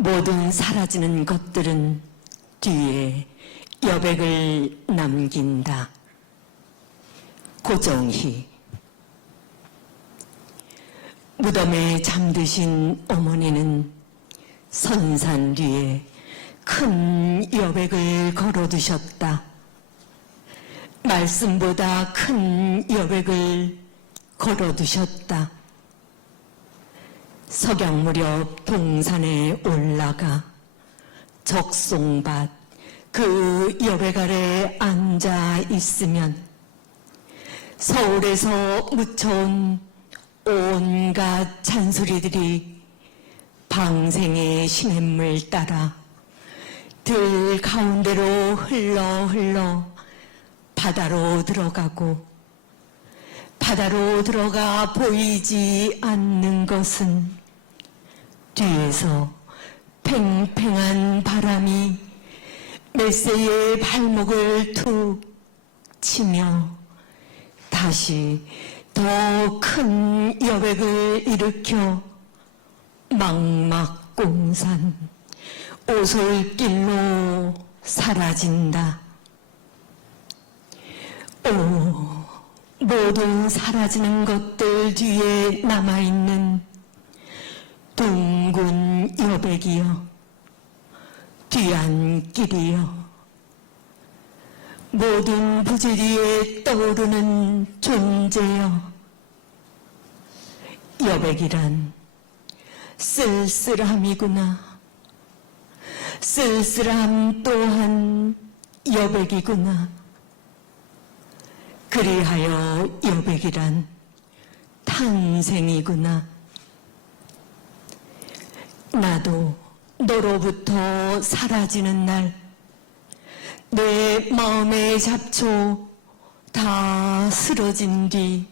모든 사라지는 것들은 뒤에 여백을 남긴다. 고정희 무덤에 잠드신 어머니는 선산 뒤에 큰 여백을 걸어두셨다. 말씀보다 큰 여백을 걸어두셨다. 석양 무렵 동산에 올라가 적송밭 그 여백 아래 앉아 있으면 서울에서 묻혀온 온갖 잔소리들이 방생의 시냇물 따라 들 가운데로 흘러 흘러 바다로 들어가고 바다로 들어가 보이지 않는 것은 뒤에서 팽팽한 바람이 메세의 발목을 툭 치며 다시 더 큰 여백을 일으켜 망막공산 오솔길로 사라진다. 오, 모든 사라지는 것들 뒤에 남아있는 둥근 여백이여, 뒤안길이여, 모든 부재 뒤에 떠오르는 존재여, 여백이란 쓸쓸함이구나. 쓸쓸함 또한 여백이구나. 그리하여 여백이란 탄생이구나. 나도 너로부터 사라지는 날, 내 마음의 잡초 다 쓰러진 뒤,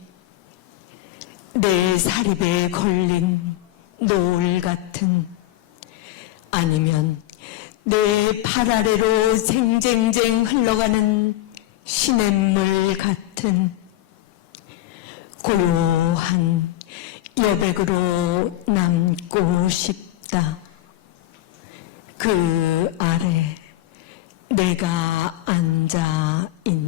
내 사립에 걸린 노을 같은, 아니면 내발 아래로 쟁쟁쟁 흘러가는 시냇물 같은 고요한 여백으로 남고 싶 다. 그 아래 내가 앉아 있는